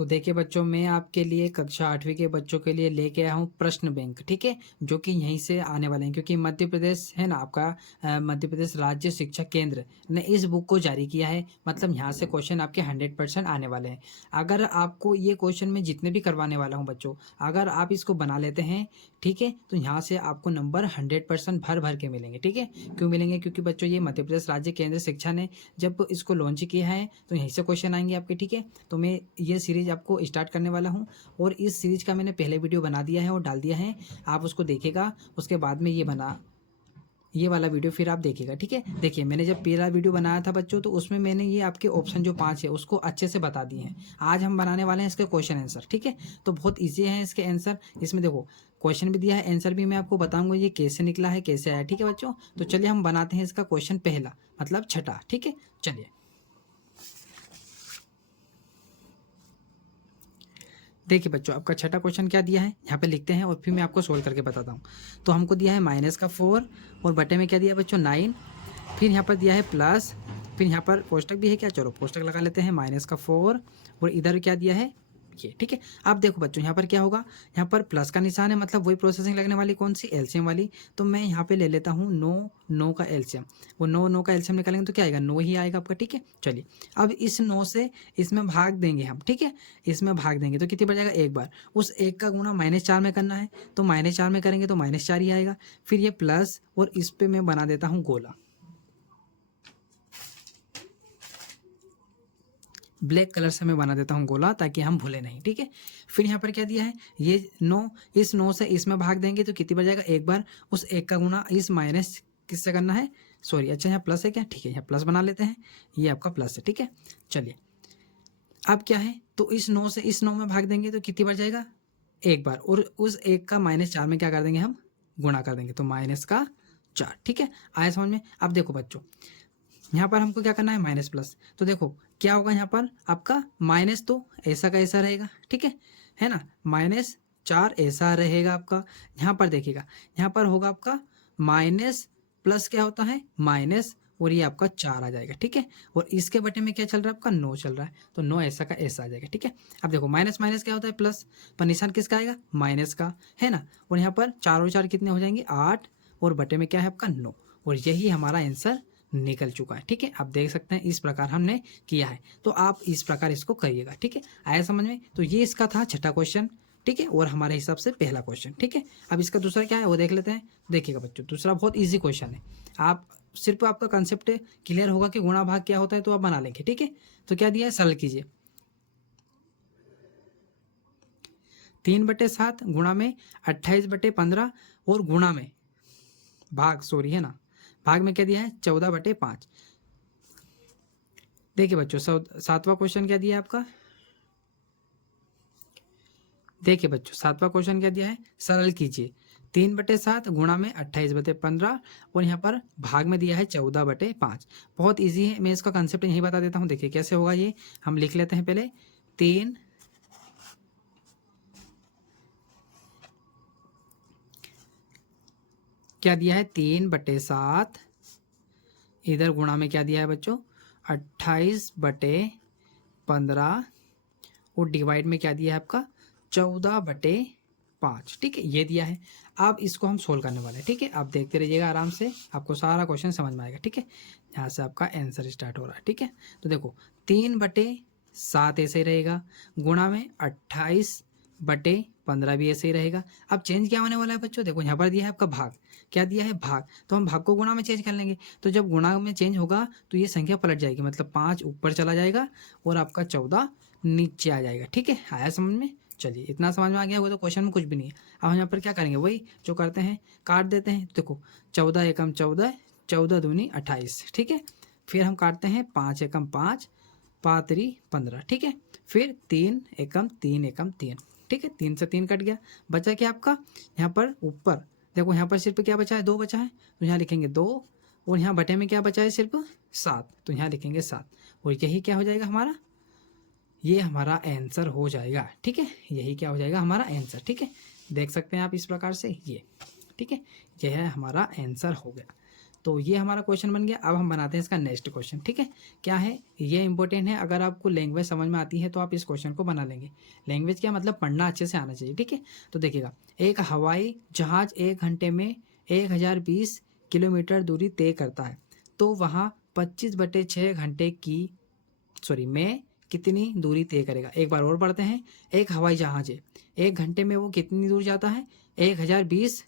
तो देखिए बच्चों, मैं आपके लिए कक्षा 8वीं के बच्चों के लिए लेके आया हूँ प्रश्न बैंक, ठीक है, जो कि यहीं से आने वाले हैं, क्योंकि मध्य प्रदेश है ना आपका, मध्य प्रदेश राज्य शिक्षा केंद्र ने इस बुक को जारी किया है। मतलब यहाँ से क्वेश्चन आपके 100% आने वाले हैं। अगर आपको ये क्वेश्चन मैं जितने भी करवाने वाला हूँ बच्चों, अगर आप इसको बना लेते हैं, ठीक है, तो यहाँ से आपको नंबर 100% भर भर के मिलेंगे। ठीक है, क्यों मिलेंगे? क्योंकि बच्चों ये मध्य प्रदेश राज्य केंद्र शिक्षा ने जब इसको लॉन्च किया है तो यहीं से क्वेश्चन आएंगे आपके। ठीक है, तो मैं ये सीरीज आपको स्टार्ट करने वाला हूँ, और इस सीरीज का मैंने पहले वीडियो बना दिया है और डाल दिया है, आप उसको देखेगा। उसके बाद में ये वाला वीडियो फिर आप देखिएगा। ठीक है, देखिए मैंने जब पहला वीडियो बनाया था बच्चों, तो उसमें मैंने ये आपके ऑप्शन जो 5 है उसको अच्छे से बता दिए हैं। आज हम बनाने वाले हैं इसके क्वेश्चन आंसर। ठीक है, तो बहुत ईजी है इसके आंसर। इसमें देखो क्वेश्चन भी दिया है, आंसर भी मैं आपको बताऊंगा ये कैसे निकला है, कैसे आया। ठीक है बच्चों, तो चलिए हम बनाते हैं इसका क्वेश्चन पहला, मतलब छठा। ठीक है, चलिए। देखिए बच्चों, आपका छठा क्वेश्चन क्या दिया है यहाँ पे लिखते हैं, और फिर मैं आपको सोल्व करके बताता हूँ। तो हमको दिया है -4, और बटे में क्या दिया बच्चों 9, फिर यहाँ पर दिया है प्लस, फिर यहाँ पर कोष्टक भी है क्या, चलो कोष्टक लगा लेते हैं, -4, और इधर क्या दिया है ये। ठीक है, अब देखो बच्चों यहाँ पर क्या होगा, यहाँ पर प्लस का निशान है, मतलब वही प्रोसेसिंग लगने वाली, कौन सी, एलसीएम वाली। तो मैं यहाँ पे ले लेता हूँ 9 का एलसीएम, वो 9 का एलसीएम निकालेंगे तो क्या आएगा, 9 ही आएगा आपका। ठीक है, चलिए अब इस 9 से इसमें भाग देंगे हम। ठीक है, इसमें भाग देंगे तो कितनी बढ़ जाएगा, एक बार उस एक का गुणा -4 में करना है, तो -4 में करेंगे तो -4 ही आएगा। फिर ये प्लस, और इस पे मैं बना देता हूँ गोला, ब्लैक कलर से मैं बना देता हूँ गोला, ताकि हम भूले नहीं। ठीक है, फिर यहाँ पर क्या दिया है, ये 9, इस 9 से इसमें भाग देंगे तो कितनी बढ़ जाएगा, एक बार उस एक का गुणा इस माइनस किससे करना है, सॉरी, अच्छा यहाँ प्लस है क्या, ठीक है यहाँ प्लस बना लेते हैं, ये आपका प्लस है। ठीक है, चलिए अब क्या है, तो इस 9 से इस 9 में भाग देंगे तो कितनी बढ़ जाएगा, एक बार, और उस एक का -4 में क्या कर देंगे हम, गुणा कर देंगे, तो -4। ठीक है, आया समझ में? अब देखो बच्चों, यहाँ पर हमको क्या करना है, माइनस प्लस, तो देखो क्या होगा यहाँ पर आपका माइनस, तो ऐसा का ऐसा रहेगा। ठीक है ना, -4 ऐसा रहेगा आपका। यहाँ पर देखिएगा, यहाँ पर होगा आपका माइनस प्लस, क्या होता है माइनस, और ये आपका 4 आ जाएगा। ठीक है, और इसके बटे में क्या चल रहा है आपका, 9 चल रहा है, तो 9 ऐसा का ऐसा आ जाएगा। ठीक है, अब देखो माइनस माइनस क्या होता है प्लस, पर निशान किसका आएगा, माइनस का, है ना। और यहाँ पर 4 और 4 कितने हो जाएंगे, 8, और बटे में क्या है आपका 9, और यही हमारा आंसर निकल चुका है। ठीक है, आप देख सकते हैं इस प्रकार हमने किया है, तो आप इस प्रकार इसको करिएगा। ठीक है, आया समझ में? तो ये इसका था छठा क्वेश्चन। ठीक है, और हमारे हिसाब से पहला क्वेश्चन। ठीक है, अब इसका दूसरा क्या है वो देख लेते हैं। देखिएगा बच्चों, दूसरा बहुत इजी क्वेश्चन है, आप सिर्फ आपका कंसेप्ट क्लियर होगा कि गुणा भाग क्या होता है तो आप बना लेंगे। ठीक है, तो क्या दिया है, सरल कीजिए। 3/7 गुणा में 28/15, और गुणा में भाग, सॉरी है ना, भाग में क्या दिया है 14/5। देखिए बच्चों, सातवां क्वेश्चन क्या दिया है आपका, देखिए बच्चों सातवां क्वेश्चन क्या दिया है, सरल कीजिए। 3/7 गुणा में 28/15, और यहाँ पर भाग में दिया है 14/5। बहुत इजी है, मैं इसका कंसेप्ट यही बता देता हूँ। देखिए कैसे होगा ये, हम लिख लेते हैं पहले। 3 क्या दिया है, 3/7, इधर गुणा में क्या दिया है बच्चों 28/15, और डिवाइड में क्या दिया है आपका 14/5। ठीक है, ये दिया है। अब इसको हम सोल्व करने वाले हैं। ठीक है, आप देखते रहिएगा आराम से, आपको सारा क्वेश्चन समझ में आएगा। ठीक है, यहाँ से आपका आंसर स्टार्ट हो रहा है। ठीक है, तो देखो 3/7 ऐसे ही रहेगा, गुणा में 28/15 भी ऐसे ही रहेगा। अब चेंज क्या होने वाला है बच्चों, देखो यहाँ पर दिया है आपका भाग, क्या दिया है भाग, तो हम भाग को गुणा में चेंज कर लेंगे। तो जब गुणा में चेंज होगा तो ये संख्या पलट जाएगी, मतलब 5 ऊपर चला जाएगा और आपका 14 नीचे आ जाएगा। ठीक है, आया समझ में? चलिए इतना समझ में आ गया, वो तो क्वेश्चन में कुछ भी नहीं है। अब हम यहाँ पर क्या करेंगे, वही जो करते हैं, काट देते हैं। देखो 14 एकम 14, 14 दूनी 28। ठीक है, फिर हम काटते हैं 5 एकम 5, 5 3 15। ठीक है, फिर 3 एकम 3 एकम 3। ठीक है, 3 से 3 कट गया, बचा क्या आपका यहाँ पर ऊपर, देखो यहाँ पर सिर्फ क्या बचा है, 2 बचा है, तो यहाँ लिखेंगे 2, और यहाँ बटे में क्या बचा है सिर्फ 7, तो यहाँ लिखेंगे 7, और यही क्या हो जाएगा हमारा, ये हमारा आंसर हो जाएगा। ठीक है, यही क्या हो जाएगा हमारा आंसर। ठीक है, देख सकते हैं आप इस प्रकार से ये। ठीक है, यह है हमारा आंसर हो गया। तो ये हमारा क्वेश्चन बन गया। अब हम बनाते हैं इसका नेक्स्ट क्वेश्चन, ठीक है। क्या है ये इंपॉर्टेंट है, अगर आपको लैंग्वेज समझ में आती है तो आप इस क्वेश्चन को बना लेंगे। लैंग्वेज क्या मतलब पढ़ना अच्छे से आना चाहिए, ठीक है। तो देखिएगा, एक हवाई जहाज 1 घंटे में 1020 किलोमीटर दूरी तय करता है, तो वहाँ 25/6 घंटे की में कितनी दूरी तय करेगा। एक बार और पढ़ते हैं। एक हवाई जहाज है, 1 घंटे में वो कितनी दूर जाता है, 1020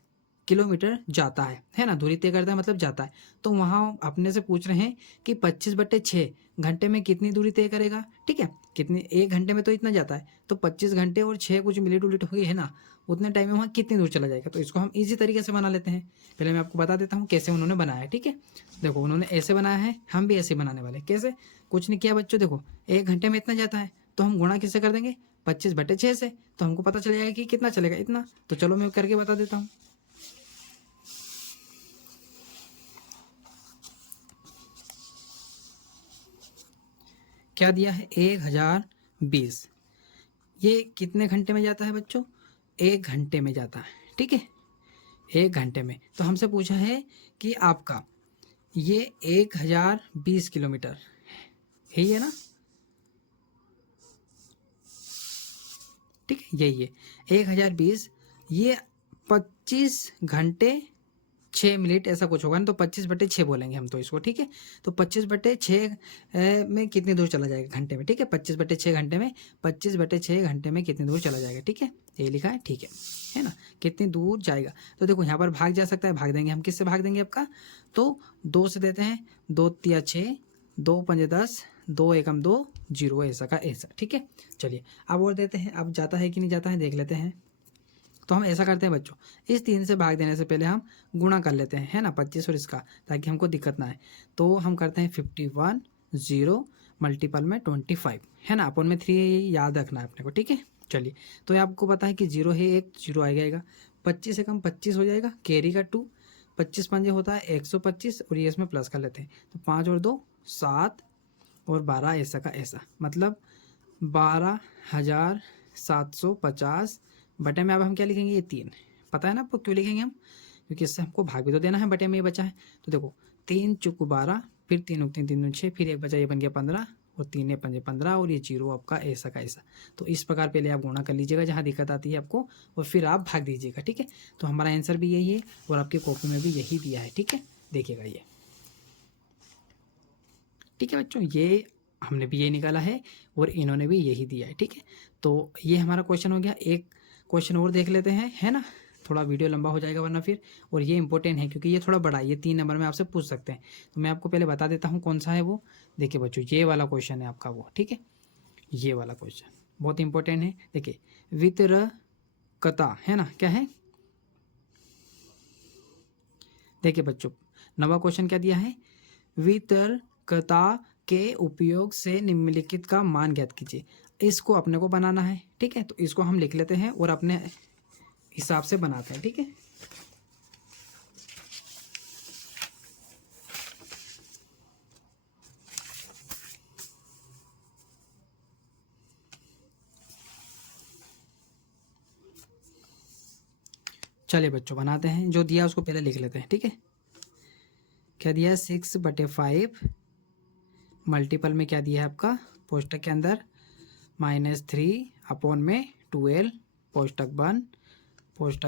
किलोमीटर जाता है ना, दूरी तय करता है मतलब जाता है। तो वहाँ अपने से पूछ रहे हैं कि 25/6 घंटे में कितनी दूरी तय करेगा, ठीक है। कितनी, 1 घंटे में तो इतना जाता है, तो 25 घंटे और 6 कुछ मिनट उलट हुई है ना, उतने टाइम में वहाँ कितनी दूर चला जाएगा। तो इसको हम इजी तरीके से बना लेते हैं। पहले मैं आपको बता देता हूँ कैसे उन्होंने बनाया है, ठीक है। देखो उन्होंने ऐसे बनाया है, हम भी ऐसे बनाने वाले। कैसे, कुछ नहीं किया बच्चों, देखो 1 घंटे में इतना जाता है, तो हम गुणा किससे कर देंगे, 25/6 से, तो हमको पता चल जाएगा कि कितना चलेगा, इतना। तो चलो मैं करके बता देता हूँ। क्या दिया है, 1020, ये कितने घंटे में जाता है बच्चों, 1 घंटे में जाता है, ठीक है, 1 घंटे में। तो हमसे पूछा है कि आपका ये 1020 किलोमीटर यही है ना, ठीक है, यही है 1020, ये 25 घंटे 6 मिनट ऐसा कुछ होगा ना, तो 25/6 बोलेंगे हम तो इसको, ठीक है। तो 25/6 में कितनी दूर चला जाएगा घंटे में, ठीक है। 25/6 घंटे में, 25/6 घंटे में कितनी दूर चला जाएगा, ठीक है, ये लिखा है, ठीक है ना, कितनी दूर जाएगा। तो देखो यहाँ पर भाग जा सकता है, भाग देंगे हम, किससे भाग देंगे आपका, तो 2 से देते हैं, 2 तिया 6, 2 पंजे 10, 2 एकम 2, 0, ऐसा का ऐसा, ठीक है। चलिए अब और देते हैं, अब जाता है कि नहीं जाता है देख लेते हैं। तो हम ऐसा करते हैं बच्चों, इस 3 से भाग देने से पहले हम गुणा कर लेते हैं, है ना, 25 और इसका, ताकि हमको दिक्कत ना आए। तो हम करते हैं 51 0 मल्टीपल में 25, है ना, अपन में 3 याद रखना है अपने को, ठीक है। चलिए, तो ये आपको पता है कि 0 है, एक 0 आएगा, 25 से कम 25 हो जाएगा, कैरी का 2, 25 पंजे होता है 125, और ये इसमें प्लस कर लेते हैं, तो 5 और 2 7 और 12 ऐसा का ऐसा, मतलब 12,750 बटे में। अब हम क्या लिखेंगे, ये 3, पता है ना आपको क्यों लिखेंगे हम, क्योंकि इससे हमको भाग भी तो देना है, बटे में ये बचा है। तो देखो 3 चुक 12, फिर 3 3 3 6, फिर एक बचा, ये बन गया 15, और 3 पंजे 15, और ये 0 आपका ऐसा का ऐसा। तो इस प्रकार पहले आप गुणा कर लीजिएगा जहाँ दिक्कत आती है आपको, और फिर आप भाग दीजिएगा, ठीक है। तो हमारा आंसर भी यही है, और आपकी कॉपी में भी यही दिया है, ठीक है, देखिएगा ये, ठीक है बच्चों, ये हमने भी यही निकाला है और इन्होंने भी यही दिया है, ठीक है। तो ये हमारा क्वेश्चन हो गया। एक क्वेश्चन और देख लेते हैं, है ना, थोड़ा वीडियो लंबा हो जाएगा वरना फिर, और ये इंपॉर्टेंट है क्योंकि ये थोड़ा बड़ा है, ये 3 नंबर में आपसे पूछ सकते हैं। तो मैं आपको पहले बता देता हूँ कौन सा है वो। देखिए बच्चों, ये वाला क्वेश्चन है आपका वो, ठीक है, ये वाला क्वेश्चन बहुत इंपॉर्टेंट है। देखिए, वितरकता, है ना, क्या है, देखिए बच्चों, नवा क्वेश्चन क्या दिया है, वितरकता के उपयोग से निम्नलिखित का मान ज्ञात कीजिए। इसको अपने को बनाना है, ठीक है। तो इसको हम लिख लेते हैं और अपने हिसाब से बनाते हैं, ठीक है। चलिए बच्चों बनाते हैं, जो दिया उसको पहले लिख लेते हैं, ठीक है। क्या दिया है, 6/5 मल्टीपल में क्या दिया है आपका, कोष्टक के अंदर -3 अपॉन में 12, कोष्टक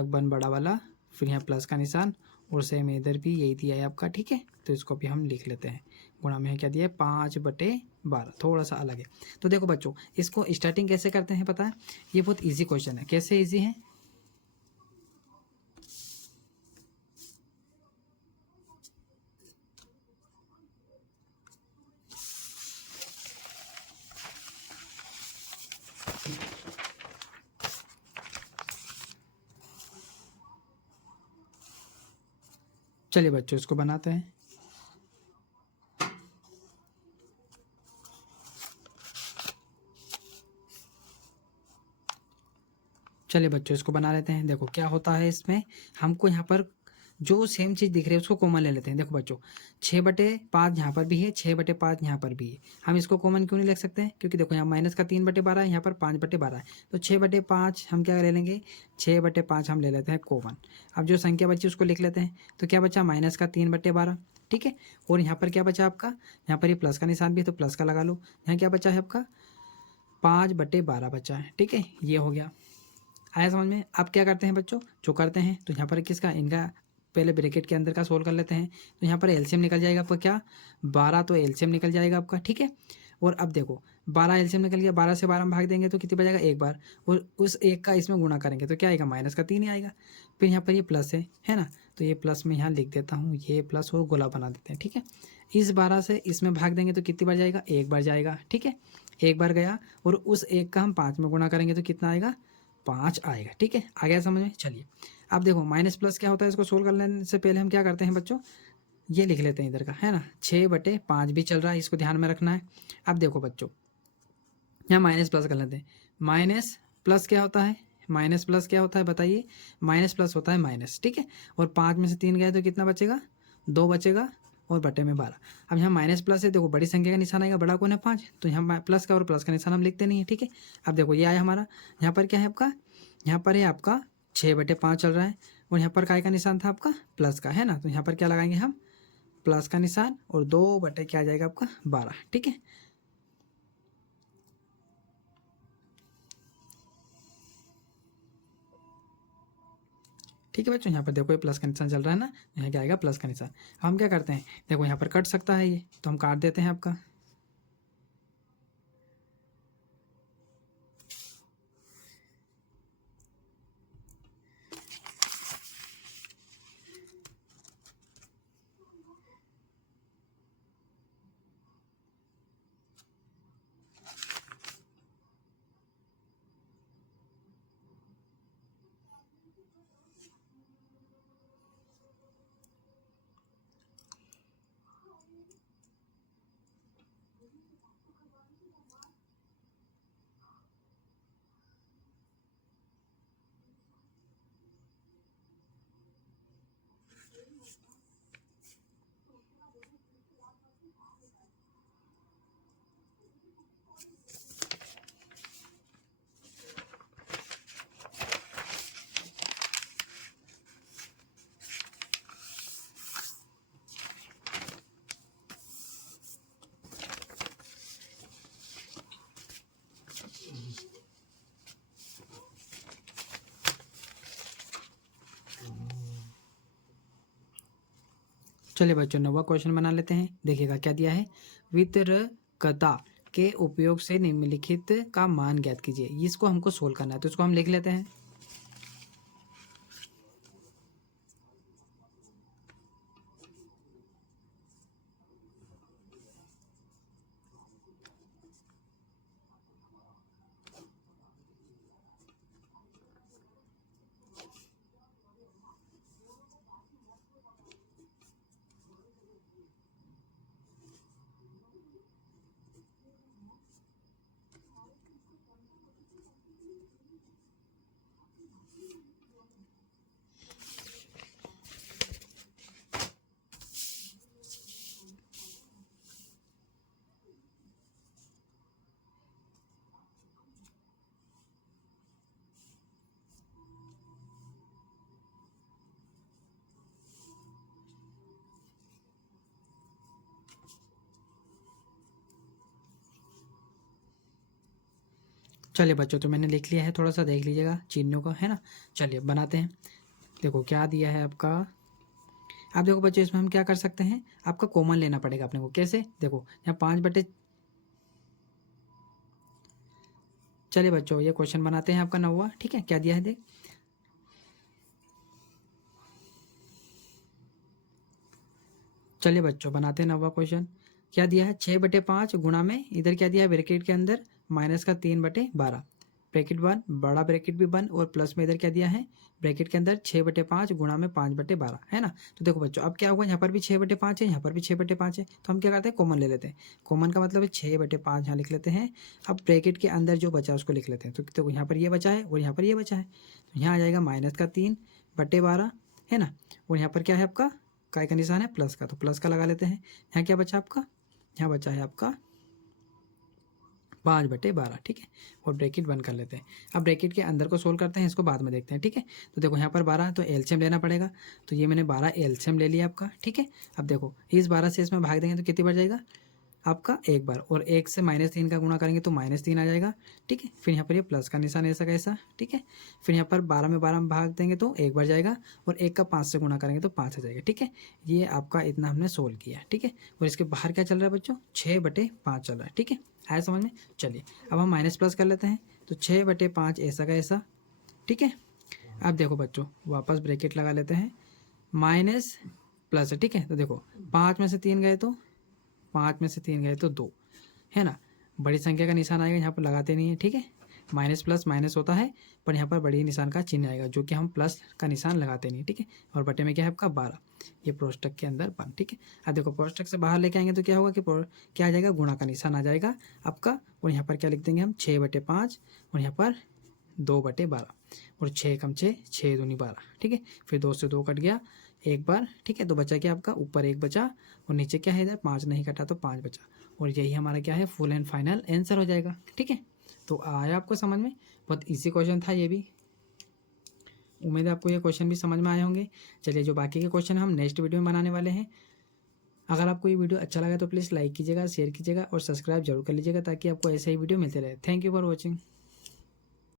बन बड़ा वाला, फिर यहाँ प्लस का निशान, और सेम इधर भी यही दिया है आपका, ठीक है। तो इसको भी हम लिख लेते हैं, गुणा में क्या दिया है, 5/12, थोड़ा सा अलग है। तो देखो बच्चों, इसको स्टार्टिंग कैसे करते हैं पता है, ये बहुत ईजी क्वेश्चन है। कैसे ईजी है, चलिए बच्चों इसको बनाते हैं। चलिए बच्चों इसको बना लेते हैं। देखो क्या होता है इसमें, हमको यहाँ पर जो सेम चीज़ दिख रही है उसको कॉमन ले लेते हैं। देखो बच्चों, 6/5 यहाँ पर भी है, 6/5 यहाँ पर भी है। हम इसको कॉमन क्यों नहीं ले सकते हैं, क्योंकि देखो यहाँ माइनस का 3/12 है, यहाँ पर 5/12 है। तो 6/5 हम क्या ले लेंगे, 6/5 हम ले लेते हैं कॉमन। अब जो संख्या बची उसको लिख लेते हैं। तो क्या बचा, -3/12, ठीक है। और यहाँ पर क्या बचा आपका, यहाँ पर ये प्लस का निशान भी है तो प्लस का लगा लो। यहाँ क्या बचा है आपका 5/12 बचा है, ठीक है। ये हो गया, आया समझ में। अब क्या करते हैं बच्चों, जो करते हैं तो यहाँ पर किसका, इनका पहले ब्रैकेट के अंदर का सोल्व कर लेते हैं। तो यहाँ पर एलसीएम निकल जाएगा आपका क्या 12, तो एलसीएम निकल जाएगा आपका, ठीक है। और अब देखो 12 एलसीएम निकल गया, 12 से 12 में भाग देंगे तो कितनी बचेगा, एक बार, और उस एक का इसमें गुणा करेंगे तो क्या आएगा, माइनस का 3 ही आएगा। फिर यहाँ पर ये प्लस है ना, तो ये प्लस में यहाँ लिख देता हूँ, ये प्लस और गोला बना देते हैं, ठीक है। इस 12 से इसमें भाग देंगे तो कितनी बार जाएगा, एक बार जाएगा, ठीक है। एक बार गया, और उस एक का हम 5 में गुणा करेंगे तो कितना आएगा, 5 आएगा, ठीक है। आ गया समझ में। चलिए अब देखो माइनस प्लस क्या होता है, इसको सोल्व करने से पहले हम क्या करते हैं बच्चों, ये लिख लेते हैं इधर का, है ना, 6/5 भी चल रहा है, इसको ध्यान में रखना है। अब देखो बच्चों यहाँ माइनस प्लस कर लेते हैं। माइनस प्लस क्या होता है, माइनस प्लस क्या होता है बताइए, माइनस प्लस होता है माइनस, ठीक है। और 5 में से 3 गए तो कितना बचेगा, 2 बचेगा, और बटे में 12। अब यहाँ माइनस प्लस है, देखो बड़ी संख्या का निशान आएगा, बड़ा कौन है 5, तो यहाँ प्लस का और प्लस का निशान हम लिखते नहीं है, ठीक है। अब देखो ये आया हमारा, यहाँ पर क्या है आपका, यहाँ पर है आपका 6/5 चल रहा है, और यहाँ पर काय का निशान था आपका, प्लस का, है ना। तो यहाँ पर क्या लगाएंगे हम, प्लस का निशान, और 2 बटे क्या आ जाएगा आपका 12, ठीक है। ठीक है बच्चों, यहाँ पर देखो ये प्लस का निशान चल रहा है ना, यहाँ क्या आएगा प्लस का निशान। अब हम क्या करते हैं, देखो यहाँ पर कट सकता है ये, तो हम काट देते हैं आपका। चलिए बच्चों 9वां क्वेश्चन बना लेते हैं। देखिएगा क्या दिया है, वितरकता के उपयोग से निम्नलिखित का मान ज्ञात कीजिए। इसको हमको सोल्व करना है, तो इसको हम लिख लेते हैं। चलिए बच्चों तो मैंने लिख लिया है, थोड़ा सा देख लीजिएगा चिन्हों का, है ना। चलिए बनाते हैं। देखो क्या दिया है आपका, आप देखो बच्चों इसमें हम क्या कर सकते हैं, आपका कॉमन लेना पड़ेगा अपने को। कैसे, देखो यहाँ 5/, चलिए बच्चों ये क्वेश्चन बनाते हैं आपका 9वां, ठीक है। क्या दिया है देख, चलिए बच्चों बनाते हैं 9वां क्वेश्चन। क्या दिया है, 6/5 गुणा में, इधर क्या दिया है ब्रैकेट के अंदर माइनस का 3/12, ब्रैकेट बन, बड़ा ब्रैकेट भी बन, और प्लस में इधर क्या दिया है ब्रैकेट के अंदर 6/5 गुणा में 5/12, है ना। तो देखो बच्चों अब क्या होगा, यहाँ पर भी 6/5 है, यहाँ पर भी 6/5 है, तो हम क्या करते हैं कॉमन ले लेते हैं। कॉमन का मतलब है 6/5 यहाँ लिख लेते हैं। अब ब्रैकेट के अंदर जो बचा उसको लिख लेते हैं। तो देखो यहाँ पर ये बचा है और यहाँ पर ये बचा है, तो यहाँ आ जाएगा माइनस का 3/12, है ना। और यहाँ पर क्या है आपका, काय का निशान है प्लस का, तो प्लस का लगा लेते हैं। यहाँ क्या बचा आपका, यहाँ बचा है आपका 5/12, ठीक है। और ब्रैकेट बंद कर लेते हैं। अब ब्रैकेट के अंदर को सोल्व करते हैं, इसको बाद में देखते हैं, ठीक है। तो देखो यहाँ पर 12 तो एलसीएम लेना पड़ेगा, तो ये मैंने 12 एलसीएम ले लिया आपका, ठीक है। अब देखो इस 12 से इसमें भाग देंगे तो कितनी बढ़ जाएगा आपका 1 बार, और 1 से -3 का गुणा करेंगे तो -3 आ जाएगा, ठीक है। फिर यहाँ पर ये प्लस का निशान ऐसा कैसा, ठीक है। फिर यहाँ पर 12 में 12 में भाग देंगे तो 1 बार जाएगा, और 1 का 5 से गुणा करेंगे तो 5 आ जाएगा, ठीक है। ये आपका इतना हमने सोल्व किया, ठीक है। और इसके बाहर क्या चल रहा है बच्चों, 6/5 चल रहा है, ठीक है। आया समझ में। चलिए अब हम माइनस प्लस कर लेते हैं, तो 6/5 ऐसा का ऐसा, ठीक है। अब देखो बच्चों वापस ब्रैकेट लगा लेते हैं, माइनस प्लस है, ठीक है। तो देखो 5 में से 3 गए तो 5 में से 3 गए तो 2, है ना। बड़ी संख्या का निशान आएगा, यहाँ पर लगाते नहीं है, ठीक है। माइनस प्लस माइनस होता है, पर यहाँ पर बड़ी निशान का चिन्ह आएगा, जो कि हम प्लस का निशान लगाते नहीं, ठीक है। और बटे में क्या है आपका 12, ये कोष्ठक के अंदर बंद, ठीक है। अब देखो कोष्ठक से बाहर लेके आएंगे तो क्या होगा कि क्या आ जाएगा, गुणा का निशान आ जाएगा आपका, और यहाँ पर क्या लिख देंगे हम 6/5, और यहाँ पर 2/12, और 6 कम 6, 6 दूनी 12, ठीक है। फिर 2 से 2 कट गया एक बार, ठीक है। तो बचा क्या आपका, ऊपर 1 बचा और नीचे क्या है इधर 5 नहीं कटा तो 5 बचा, और यही हमारा क्या है फुल एंड फाइनल आंसर हो जाएगा, ठीक है। तो आया आपको समझ में, बहुत इजी क्वेश्चन था ये भी। उम्मीद है आपको ये क्वेश्चन भी समझ में आए होंगे। चलिए जो बाकी के क्वेश्चन हम नेक्स्ट वीडियो में बनाने वाले हैं। अगर आपको ये वीडियो अच्छा लगा तो प्लीज़ लाइक कीजिएगा, शेयर कीजिएगा और सब्सक्राइब जरूर कर लीजिएगा, ताकि आपको ऐसे ही वीडियो मिलते रहे। Thank you for watching.